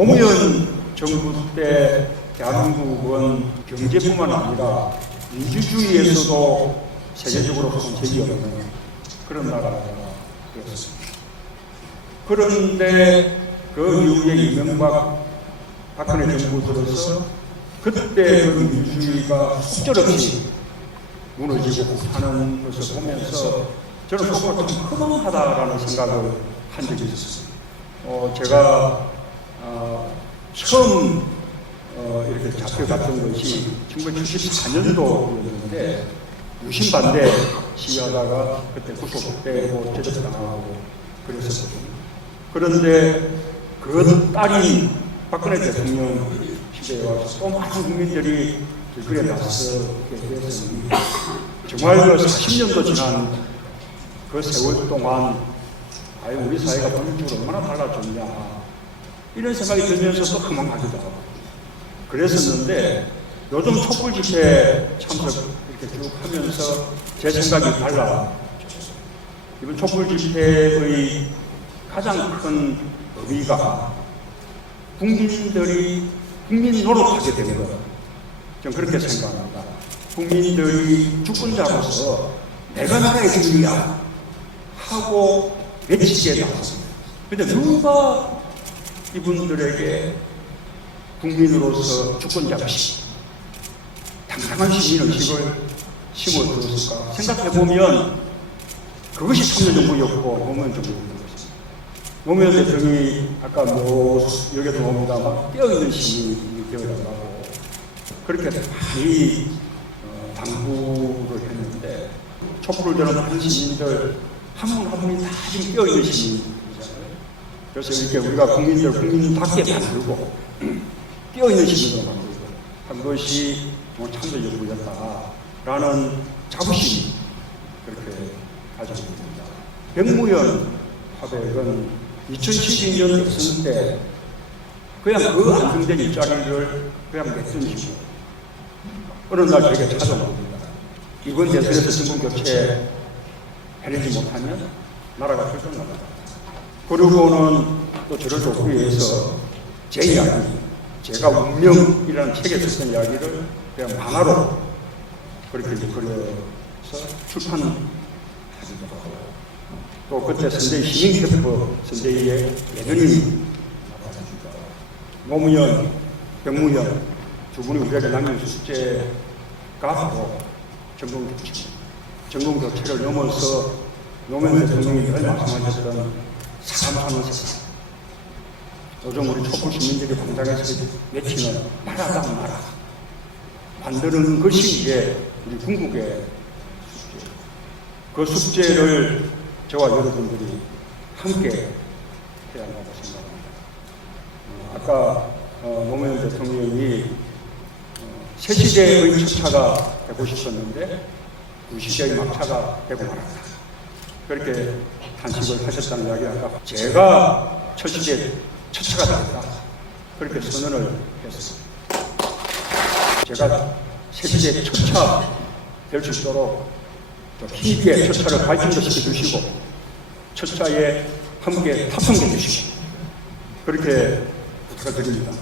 노무현 정부 때 대한민국은 경제뿐만 아니라 민주주의에서도 세계적으로 손색이 없는 그런 나라가 되었습니다. 그런데 그 이후에 이명박 박근혜 정부 들어서 그때 그 민주주의가 속절없이 무너지고 하는 것을 보면서 저는 그걸 좀 허망하다라는 생각을 한 적이 있었습니다. 제가 처음 이렇게 잡혀갔던 것이 1974년도였는데 유신반대 시위하다가 그때 구속되고 제적당하고 그랬었거든요. 그런데 그 딸인 박근혜 대통령 시대에 와서 또 많은 국민들이 길거리에 나서게 되었으니 정말 그 40년도 지난 그 세월 동안 우리 사회가 본질적으로 얼마나 달라졌냐 이런 생각이 들면서 또 허망하기도 하고 그랬었는데 요즘 촛불 집회 참석 이렇게 쭉 하면서 제 생각이 달라졌어요. 이번 촛불 집회의 가장 큰 의미가 국민들이 국민 노릇하게 되는 것, 저는 그렇게 생각합니다. 국민들이 주권자로서 내가 나라의 주인이야 하고 외치게 나왔습니다. 그런데 누가 이분들에게 국민으로서 주권자 없이 당당한 시민의식을 심어주었을까 생각해보면 그것이 참여정부였고 노무현 정부였던 것입니다. 노무현 대통령이 아까 여기도 봅니다만 깨어있는 시민이 되어달라고 그렇게 많이 당부를 했는데 촛불을 드는 많은 시민들 한 분 한 분이 다 지금 깨어있는 시민이잖아요. 그래서 이렇게 우리가 국민답게 만들고 깨어있는 시민으로 만들고 한 것이 정말 참여정부였다라는 자부심이 그렇게 가졌습니다. 백무연 화백은 2012년 대선 때 그냥 그 안정된 일자리를 그냥 맺던지고 어느 날 저에게 찾아옵니다. 이번 대선에서 정부 교체 해내지 못하면 나라가 결정납니다. 그리고는 또 저를 돕기 위해서 제 이야기, 제가 운명이라는 책에 썼던 이야기를 그냥 만화로 그렇게 그려서 출판하기도 하고 또 그때 선대위 시민협회 선대위의 예전이 노무현, 백무현 두 분이 우리에게 남긴 숙제가 바로 정권교체를 넘어서 노무현 대통령이 늘 말씀하셨던 사람 사는 세상. 요즘 우리 촛불 시민들이 광장에서 외치는 나라당 나라 만드는 것이 이제 우리 궁극의 숙제. 그 숙제를 저와 여러분들이 함께 해야 한다고 생각합니다. 아까 노무현 대통령이 새 시대의 첫 차가 되고 싶었는데 그 시대의 막차가 되고 말았다. 그렇게 탄식을 하셨다는 이야기가 아까 제가 첫 시대 첫 차가 되겠다. 그렇게 선언을 했습니다. 제가 새 시대 첫 차 될 수 있도록 힘있게 첫 차를 발전도 시켜주시고 첫 차에 함께 탑승해 주시고 그렇게 부탁드립니다.